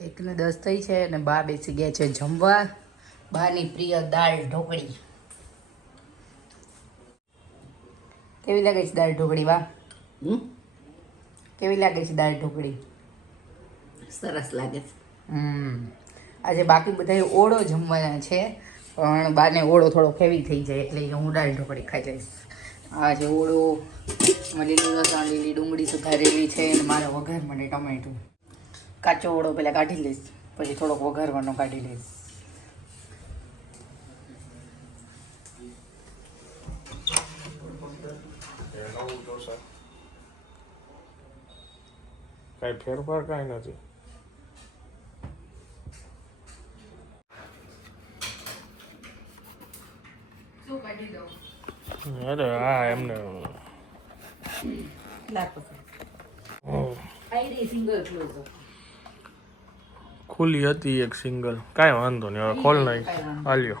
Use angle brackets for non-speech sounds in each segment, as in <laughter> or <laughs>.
એકને દસ થઈ છે અને બા બેસી ગયા છે જમવા. બાની પ્રિય દાળ ઢોકળી. કેવી લાગે છે દાળ ઢોકળી બા? કેવી લાગે છે દાળ ઢોકળી? સરસ લાગે છે. હમ. આજે બાકી બધા ઓળો જમવાના છે પણ બાને ઓળો થોડો ખેવી થઈ જાય એટલે હું દાળ ઢોકળી ખાઈ જઈશ આજે ઓળો લીલું લસણ લીલી ડુંગળી સુધારેલી છે અને મારો વઘાર મને ટમેટું. કાચો ઓળો પહેલાં કાઢી લઈશ. પછી થોડોક વઘારવાનો કાઢી લઈશ. કઈ ફેરફાર કઈ નથી. અરે હા એમને. લાગો હમ. આઈ સિંગલ ક્લોઝ ખુલ્લી હતી એક સિંગલ. કાંઈ વાંધો નહીં હવે ખોલ નહીં. હાલ્યો.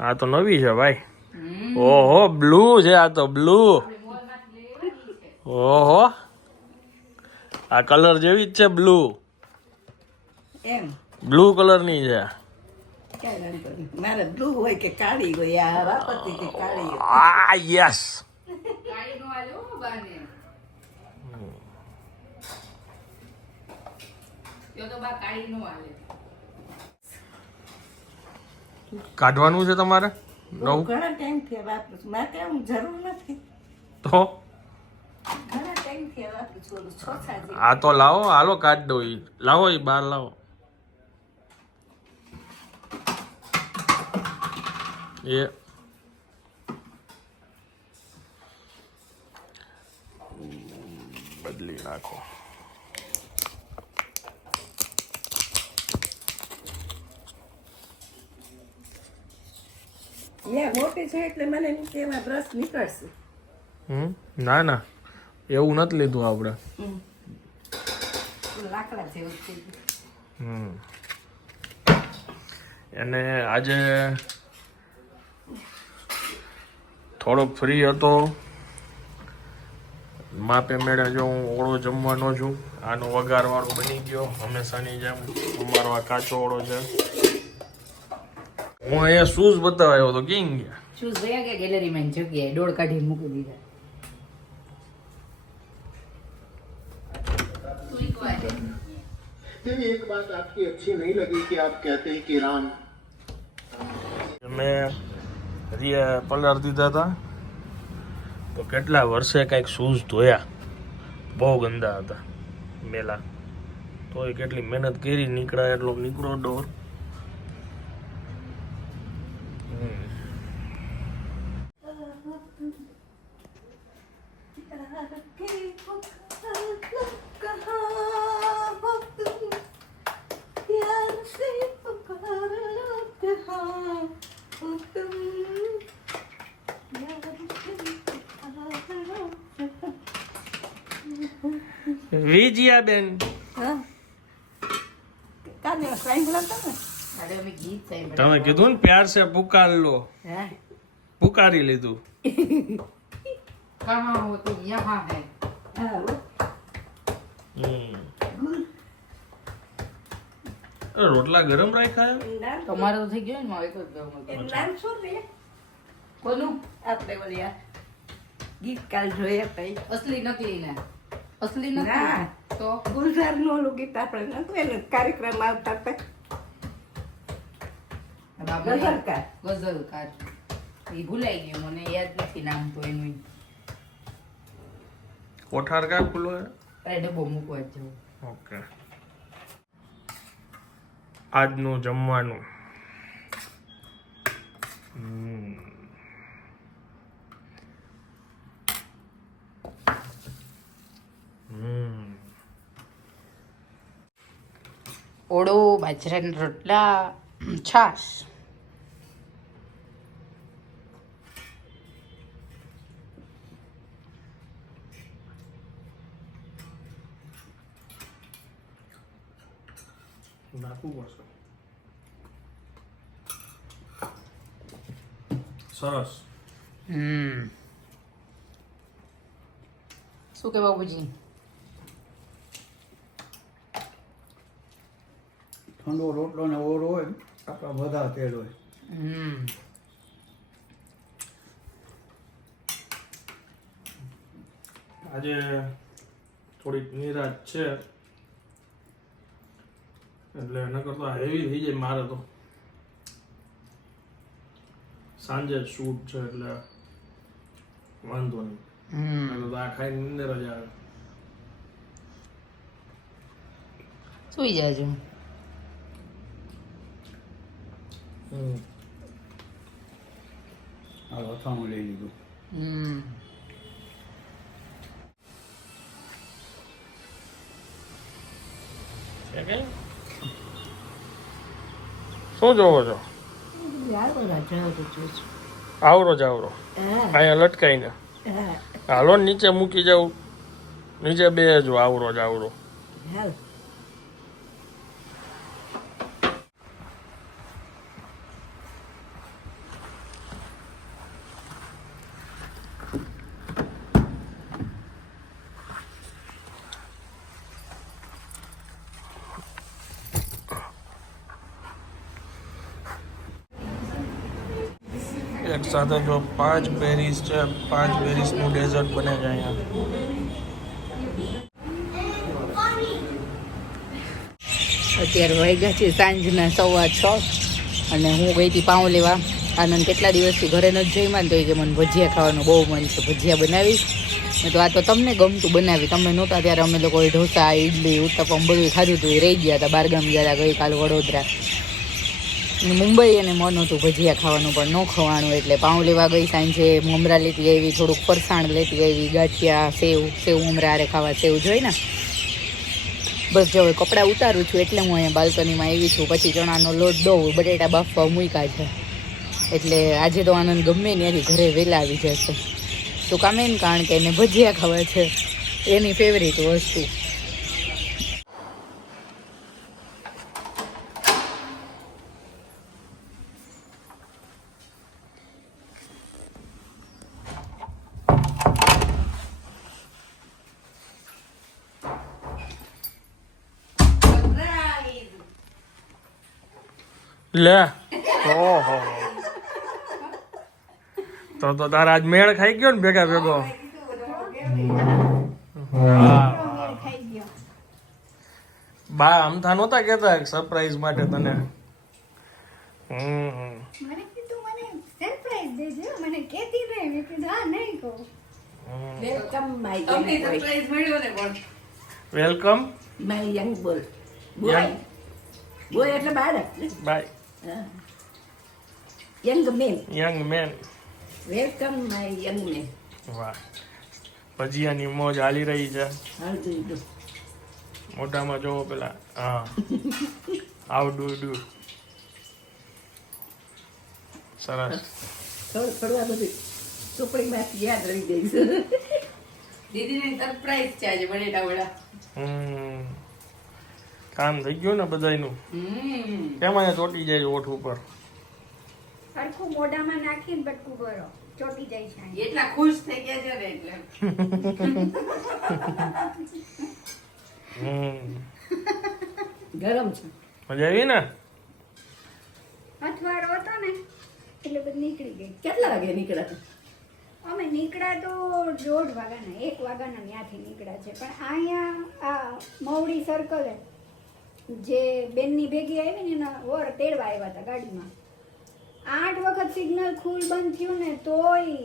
આ તો નવી છે ભાઈ. ઓહો બ્લુ છે આ તો બ્લુ. ઓહો. આ કલર જેવી જ છે બ્લુ. એમ. બ્લુ કલરની છે. મારે બ્લુ હોય કે કાળી હોય આ કાળી હોય. આ યસ. કાળી નો આલ્યો બાને યો તો બા કાળી નો આલે કાઢવાનું છે તમારે? નવું? ઘણા ટાઈમથી વાપરું છું. મારે હું જરૂર નથી. તો? ઘણા ટાઈમથી વાપરું છું. છોછા જે આ તો લાવો હાલો કાઢ દો ઈ. લાવો ઈ બહાર લાવો. એ. બદલી નાખો. મોટી છે એટલે મને એમ કે એમાં બ્રશ નીકળશે. હમ? ના ના. એવું નથી લીધું આપણે. હમ. લાકડા જેવું હમ. અને આજે થોડો ફ્રી હતો. માપે મેળે જો હું ઓળો જમવાનો છું. આનો વઘારવાળો બની ગયો. હંમેશાની જેમ અમારો આ કાચો ઓળો છે. હું અહીંયા શૂઝ બતાવવા આવ્યો હતો ક્યાં ગયા શૂઝ વયા ગયા ગેલેરીમાં જગ્યાએ ડોળ કાઢીને મૂકી દીધા नहीं एक बात आपकी अच्छी नहीं लगी कि आप कहते हैं कि राम મેં રિયા પલર દીધા હતા તો કેટલા વર્ષે કાંઈક શૂઝ ધોયા બહુ ગંદા હતા મેલા તો એ કેટલી મહેનત કરી નીકળ્યા એટલો નીકળો ડોર <laughs> હમ. વિજયા બેન કાલે સાંભળો તમે ગીત તમે કીધું ને પ્યાર સે પુકાર લો. પુકારી લીધું. કહા હો તો યહા હૈ? રોટલા ગરમ રાખ્યા તમારે તો થઈ ગયો ને મારે તો શું રે? કોનું આપણે આ ગીત કાલ જોઈએ ભાઈ. અસલી નકલી ને. અસલી. નકલી? તો? ગુલઝારનું ઓલું ગીત આપણે નતું એને કાર્યક્રમ આવતા હતા. ગઝલકાર. ગઝલકાર એ ભૂલાઈ ગયું મને યાદ નથી નામ તો એનું. કોઠાર કા ખુલ્લો હે ડબ્બો મૂકવા જવું ઓકે. આજનું જમવાનું. ઓળો બાજરાના રોટલા છાશ. પડશે સરસ હમ શું કે બાબુજી ઠંડો રોટલો ને ઓર હોય આપણા બધા તેલ હોય. હમ આજે થોડીક નિરાશ છે. એટલે એના કરતા હેવી થઈ જાય મારે તો. સાંજે શૂટ છે એટલે વાંધો નહીં. એટલે તો આ ખાઈને નીંદર જ આવે. સુઈ જાજો હમ. આ અથાણું લઈ લીધું. હમ. કે? શું જોવો છો? આવરો જ આવરો. અહીંયા લટકાઈને. હાલો નીચે મૂકી જાઉં. નીચે બે જો આવરો જ આવરો એક સાથે જો પાંચ બેરીઝ છે, પાંચ બેરીઝનું ડેઝર્ટ બને છે અહીંયા. અત્યારે વાગ્યા છે સાંજના સવા છ અને હું ગઈ હતી પાઉં લેવા. આનંદ કેટલા દિવસથી ઘરે નથી જઈમાં તો એ કે મને ભજીયા ખાવાનું બહુ મન છે, ભજીયા બનાવીશ. મેં તો આ તો તમને ગમતું બનાવી, તમે નહોતા ત્યારે અમે લોકોએ ઢોસા ઇડલી ઉત્તપમ બધું ખાધું હતું એ રહી ગયા હતા બારગામ ગયા હતા ગઈકાલ વડોદરા. મુંબઈ અને મન હતું ભજીયા ખાવાનું પણ ન ખવાનું એટલે પાઉં લેવા ગઈ સાંજે, મમરા લેતી આવી, થોડુંક ફરસાણ લેતી આવી, ગાંઠિયા, સેવ સેવ મમરા હારે ખાવા, સેવ જોઈ ને બસ જો હવે કપડાં ઉતારું છું એટલે હું અહીંયા બાલ્કનીમાં આવી છું. પછી ચણાનો લોટ દઉં બટેટા બાફવા મૂક્યા છે. એટલે આજે તો આનંદ ગમે ત્યાંથી ઘરે વહેલા આવી જશે. તો કામે કારણ કે એને ભજીયા ખાવા છે. એની ફેવરેટ વસ્તુ. લે. ઓહો. તો તો તારા આજ મેળ ખાઈ ગયો ને ભેગા ભેગો? હા. બા આમથા નહોતા કેતા સરપ્રાઈઝ માટે તને? Welcome my young boy surprise મળ્યો ને પણ? Welcome my young boy boy boy એટલે બાળક. By young man young man welcome my young man વાહ ભજીયાની મોજ હાલી રહી છે મોટામાં મોઢામાં જોવો પેલા હા આવ ડુ ડુ સરસ થોડું થોડું આ બધું ચોપડીમાંથી યાદ રહી જઈશ દીદીને સરપ્રાઈઝ છે આજે બટેટા વડા હમ કામ થઈ ગયું ને બધાયનું? હમ. કેમ અહીંયા ચોટી જાય ઓઠ ઉપર? સરખું મોઢામાં નાખીને બટકું કરો ચોટી જાય છે એટલા ખુશ થઈ ગયા છે ને એટલે. ગરમ છે. મજા આવી ને? અથવારો હતો ને એટલે બધું નીકળી ગઈ. કેટલા વાગે નીકળ્યા અમે નીકળ્યા તો દોઢ વાગ્યાના એક વાગ્યાના ત્યાંથી નીકળ્યા છે. પણ અહીંયા આ મવડી સર્કલે જે બેનની ભેગી આવી ને એના વર તેડવા આવ્યા હતા ગાડીમાં. આઠ વખત સિગ્નલ ખુલ બંધ થયું ને તોય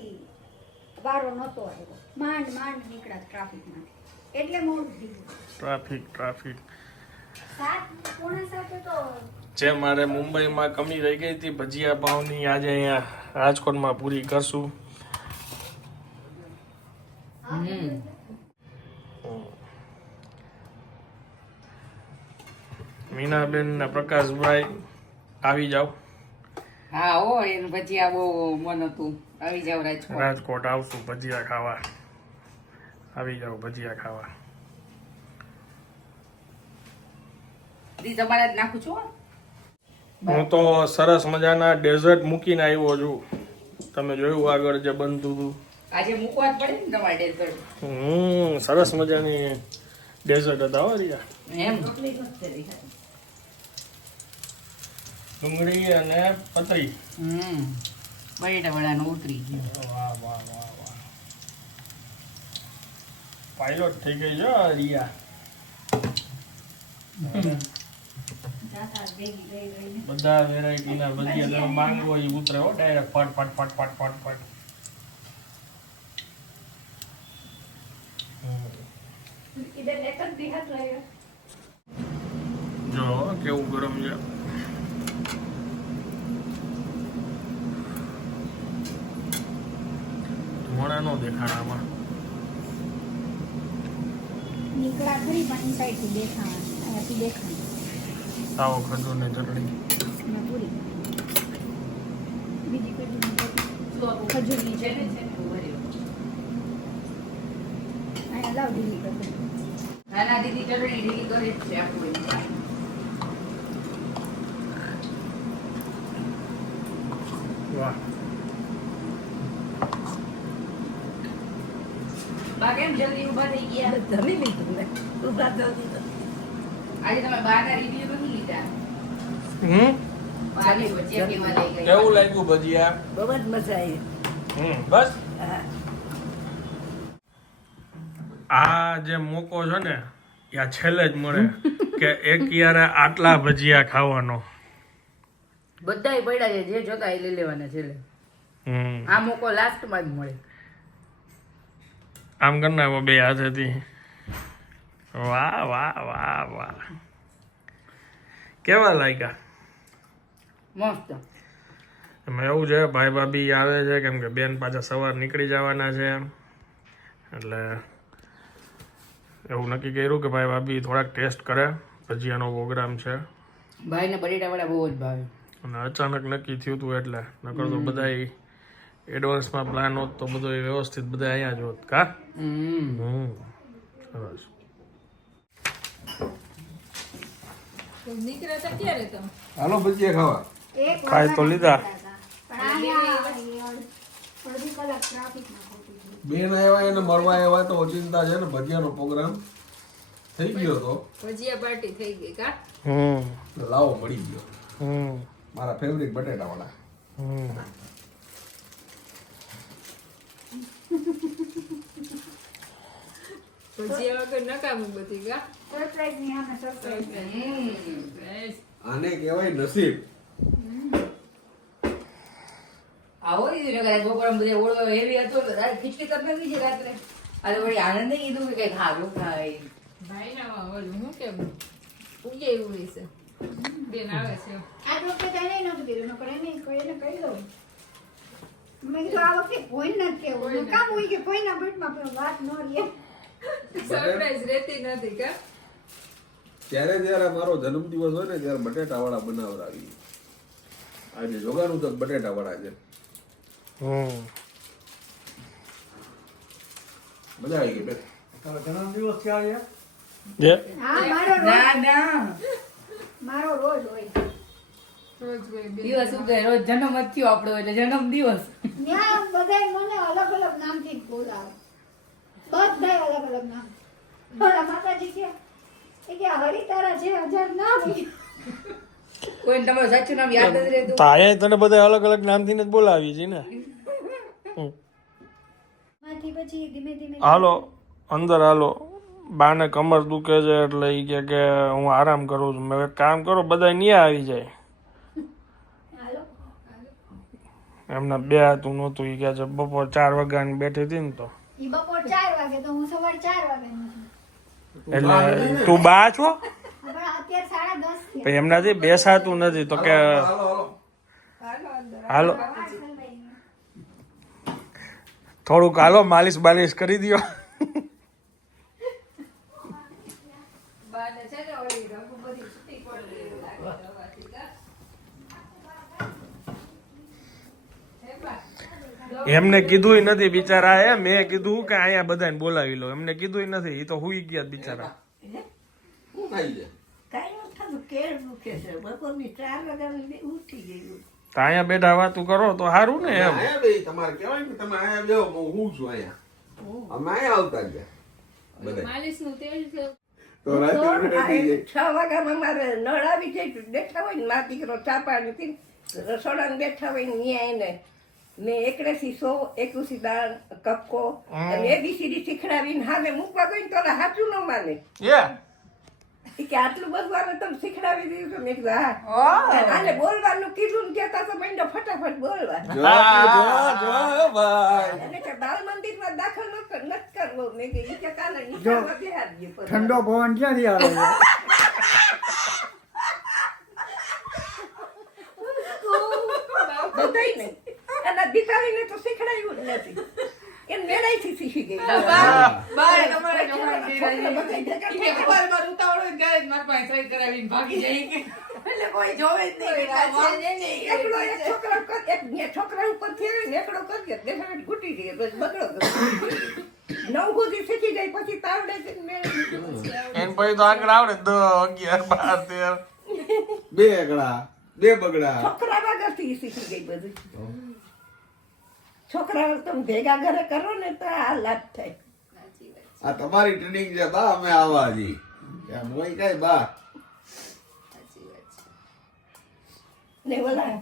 વારો નહોતો આવ્યો. માંડ માંડ નીકળ્યા ટ્રાફિકમાંથી. એટલે મોડું થયું ટ્રાફિક ટ્રાફિક. સાત પોણા સાતે તો જે મારે મુંબઈમાં કમી રહી ગઈ હતી ભજીયા ભાવની આજે અહીંયા રાજકોટમાં પૂરી કરશું. હમ. મીનાબેન ને પ્રકાશભાઈ આવી જાવ હા હો એને ભજીયા બહુ મન હતું. આવી જાવ રાજકોટ. રાજકોટ આવશું ભજીયા ખાવા. આવી જાવ ભજીયા ખાવા. દી તમારે જ નાખું છું હું તો સરસ મજાના ડેઝર્ટ મૂકીને આવ્યો છું. તમે જોયું આગળ જે બનતું હતું? આજે મૂકવા જ પડે ને તમારે ડેઝર્ટ. હમ સરસ મજાની ડેઝર્ટ હતા હો રિયા. એમ. ડુંગળી અને પતરી. હમ. બટેટા વડાનું ઉતરી ગયું. વાહ વાહ વાહ વાહ. પાયલોટ થઈ ગઈ જો રિયા. બધા વેરાયટીના બધી તમે માંગો એ ઉતરે હો ડાયરેક્ટ ફટ ફટ ફટ ફટ ફટ ફટ. જો કેવું ગરમ છે. ધોણા નો દેખાણામાં નીકળા ખરી પણ થી દેખાણ આથી દેખાણ સાવો ખજૂર ને ચટણી. અને પૂરી. બીજી કોઈ બીજી ખજૂરની છે. ને અહીંયા લાવ દીદી કરી નાના દીદી ચટણી ઢીલી કરી છે આપણું વાહ. બા કેમ જલ્દી ઊભા થઈ ગયા. જમી લીધું ને ઊભા જલ્દી તો. આજે તમે બારના રિવ્યુ નથી લીધા. હમ બાની ભજીયા કેવા લઈ ગયા કેવું લાગ્યું ભજીયા? બહુ જ મજા આવી. હમ બસ? આ જે મોકો છે ને યા છેલ્લે જ મળે કે એક યારે આટલા ભજીયા ખાવાનો. બધાય પડ્યા છે જે જોતા એ લઈ લેવાના છેલ્લે. હમ. આ મોકો લાસ્ટમાં જ મળે. આમ કરી નાખો બે હાથેથી વાહ વાહ વાહ વાહ. કેવા લાગ્યા? મસ્ત. એમાં એવું છે ભાઈ ભાભી આવે છે કેમ કે બેન પાછા સવાર નીકળી જવાના છે એટલે એવું નક્કી કર્યું કે ભાઈ ભાભી થોડાક ટેસ્ટ કરે. ભજીયાનો પ્રોગ્રામ છે. ભાઈને બટેટા વડા બહુ જ ભાવે. અને અચાનક નક્કી થયું હતું એટલે. નકર તો બધા એડવાન્સમાં પ્લાન હોત તો બધો વ્યવસ્થિત બધા અહીંયા જ હોત કા? હમ. સરસ. હાલો ભજીયા ખાવા. ખાઈ તો લીધા. બેન આવ્યા એને મળવા આવ્યા તો ઓચિંતા છે ને ભજીયાનો પ્રોગ્રામ થઈ ગયો તો. ભજીયા પાર્ટી થઈ ગઈ કા? હમ. લાવો મળી ગયો. હમ. મારા ફેવરિટ બટેટા વાળા હમ ભજીયા વગર નકામું બધી કા સરપ્રાઈઝની આમે સરપ્રાઈઝ આને કહેવાય નસીબ. આવો બધે ઓળો હેવી હતો તો ખીચડી છે રાત્રે. આ તો વળી આનંદે કીધું કે કઈ ખાવું ખાય ભાઈ ના ઓલું હું કેમ? ઉગે એવું હોય બેન આવે છે. આ વખતે એને નહોતું કીધું નકર એને કોઈને કહી દઉં. મેં કીધું આ વખતે કોઈ નથી કેવું કામ હોય કે કોઈના પેટમાં પણ વાત ન રહે. <laughs> સરપ્રાઈઝ રહેતી નથી કા? ત્યારે જ્યારે મારો જન્મદિવસ હોય ને ત્યારે બટેટા વાળા બનાવડાવી આજે જોગાનું તો બટેટા વાળા છે મજા આવી ગઈ બેન. જે હા મારો રોજ. ના ના. મારો રોજ હોય. દિવસ ઉગે રોજ જન્મ જ થયો આપણો એટલે જન્મ દિવસ. ત્યાં બધા મને અલગ અલગ નામથી બોલાવે. બધા અલગ અલગ નામ. મારા માતાજી કે એ કે હરી તારા જે હજાર નામ કોઈ કોઈને તમારું સાચું નામ યાદ જ રહેતું? તો તને બધા અલગ અલગ નામથી જ બોલાવી છે ને. માંથી પછી ધીમે ધીમે હાલો અંદર હાલો. બાને કમર દુખે છે એટલે એ કે કે હું આરામ કરું છું. મેં એક કામ કરો બધા નહીં આવી જાય હાલો એમના બે હતું નહોતું એ કે છે બપોર ચાર વાગ્યાની બેઠી હતી ને તો. બપોર ચાર વાગે તો હું સવાર ચાર વાગે એટલે તું બા છો એમનાથી બેસાતું નથી તો કે હાલો હાલો હાલો. થોડુંક હાલો માલિશ બાલિશ કરી દ્યો બાને છે ને ઓલી રઘુ બધી છૂટી પડી એવું લાગે દવાથી કા હે બા એમને કીધું નથી બિચારા એ મેં કીધું કે અહીંયા બધાને બોલાવી લો એમને કીધું નથી એ તો હુઈ ગયા બિચારા. અહીંયા બેઠા વાતું કરો તો સારું ને એમ. તમારે કહેવાય ને તમે આયા જાઓ હું હું છું અહીંયા. અમે આવતા બધા છે તો વાગ્યામાં મારે નળ આવી જાય બેઠા હોય ને મારા દીકરો ચા પાણી પીને રસોડામાં બેઠા હોય ને અહીંયા એને મેં એકડેથી સો એકુસી દાળ કક્કો અને એબીસીડી શીખડાવીને હાલે મૂકવા ગઈ ને તો હાચું ન માને. કે આટલું બધું આને તમે શીખડાવી દીધું તો મેં કીધું હા. આને બોલવાનું કીધું ને કહેતા તો માંડ્યો ફટાફટ બોલવા. જો જો જો કે બાલ મંદિરમાં દાખલ ન કર- નથી કરવો. મેં કે ઈ કે કાલે. ઠંડો પવન ક્યાંથી આવે? <laughs> બધાય બધાયને. એના દીકરાને તો શીખડાયું જ નથી. એમ મેળાઈથી શીખી ગઈ. બાર તમારે ખબર મારું ઉતાવળ હોય ત્યારે મારા પાસે સહી કરાવીને ભાગી જાય. એટલે કોઈ જોવે જ નહીં. એકલો એક છોકરા એક બે છોકરા ઉપર ફેરવે ને એકડો કરી દે ઘૂટી જાય પછી બગડો કરે. નવ સુધી શીખી જાય પછી તાવડે છે એન પછી તો આગળ આવડે દસ અગિયાર બાર તેર. બે એકડા બે બગડા. છોકરા વગરથી શીખી ગઈ બધું. છોકરાઓ તમે ભેગા ઘરે કરો ને તો આ લાભ થાય. આ તમારી ટ્રેનિંગ છે બા અમે આવા હજી એમ હોય કઈ બા? ને ઓલા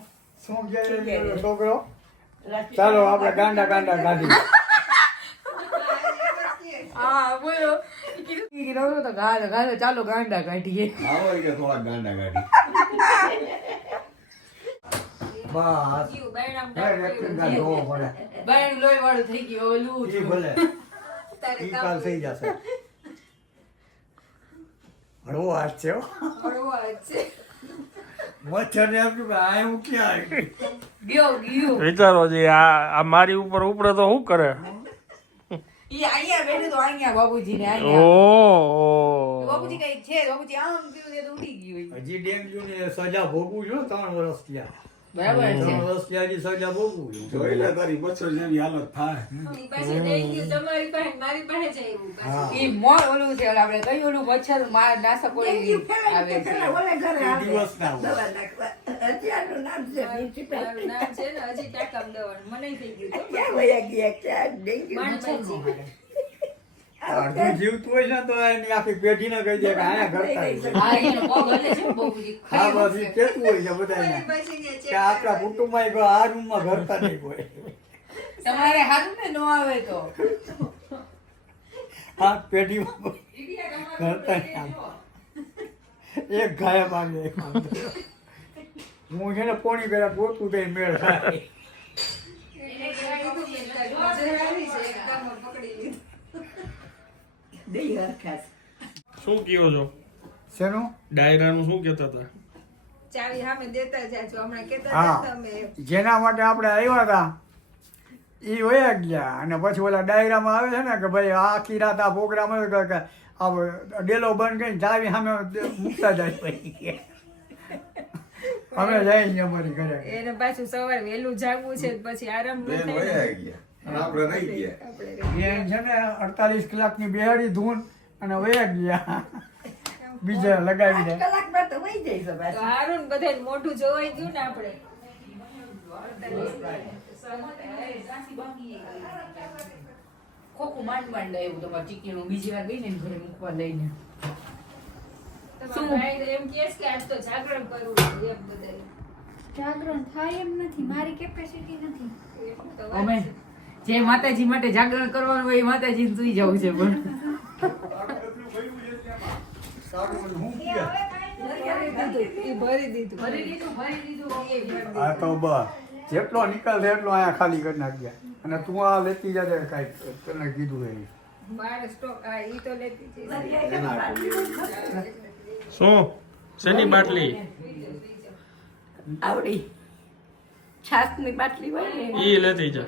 શું છોકરો? ચાલો આપણે ગાંડા ગાંડા કાઢી હા બોલો. કીધું તો ગાલો ચાલો ગાંડા કાઢીએ આવો કે થોડા ગાંડા ગાડી <laughs> બસ બાયણ લોહી વાળું થઈ ગયું ઓલું ઈ. ભલે. તારે ઈ કાલ થઈ જશે. હળવો હાથ છે હળવો હાથ છે. વિચારો છે આ આ મારી ઉપર ઉપડે તો શું કરે? હજી ડેન્ગ્યુ ને સજા ભોગવું છું ત્રણ વર્ષ થયા. બરાબર છે તારી જેવી હાલત થાય તમારી પાસે મારી પાસે. ઈ મોર ઓલું છે આપણે કઈ ઓલું મચ્છર માર નાશક ઓલી આવે છે ઓલે ઘરે આવે. દિવસ ના હોય. દવા નાખવા. અત્યારનું નામ છે. નામ છે ને હજી ટાંકામ મને થઈ ગયું ક્યાં વયા ગયા ક્યાં ડેન્ગ્યુ માણસાજી. અડધું જીવતું હોય ને તો એની આખી પેઢીને કહી દે કે આયા ઘરતા. હા ને હા બસ ઈ કહેતું હોય છે બધાને કે આપણા કુટુંબમાં કોઈ આ રૂમમાં ઘરતા નહીં કોઈ તમારે હારું ને નો આવે તો. આ પેઢીમાં કોઈ ઘરતા નહીં એક ગાયબ માંગે હું છે ને પોણી પેલા પોતું થઈને મેળ થાય એને કીધું કે તારી નજર આવી છે એકદમ પકડી લીધું. શું કયો છો? શેનું? ડાયરાનું શું કહેતા હતા? ચાવી સામે દેતા જાજો હમણાં કહેતા હા. હતા તમે. જેના માટે આપણે આવ્યા હતા એ વયા ગયા. અને પછી ઓલા ડાયરામાં આવે છે ને કે ભાઈ આખી રાત આ પ્રોગ્રામ આવે કે- આ ડેલો બંધ કરીને ચાવી સામે મૂકતા જાય પછી. અમે જઈએ અમારી ઘરે. એને પાછું સવારે વહેલું જાગવું છે પછી આરામ ન થાય. ગયા. અને આપણે રહી ગયા. આપણે છે ને અડતાલીસ કલાકની બેહાડી ધૂન અને વયા ગયા. બીજા લગાવી દે. પાંચ કલાકમાં તો વહી જઈશ તો પાછું. હારું ને મોઢું જોવાઈ ગયું ને આપણે. ખોખું માંડ માંડ એવું તમારે ચીકીનું બીજી વાર ગઈ ને ઘરે મૂકવા લઈને એમ કે આજ તો જાગરણ કરવું એમ બધા જાગરણ થાય એમ નથી. મારી કેપેસિટી નથી. અમે. જે માતાજી માટે જાગરણ કરવાનું હોય એ માતાજી સુઈ જવું છે પણ. ઈ ભરી દીધું ભરી લીધું ભરી લીધું એ ભરી આ તો બસ. જેટલો નીકળશે એટલો અહીંયા ખાલી કરી નાખ્યા. અને તું આ લેતી જાજે કાંઈક તને કીધું એ. શું? શેની બાટલી? આવડી. છાસની બાટલી હોય ને. ઈ લેતી જા.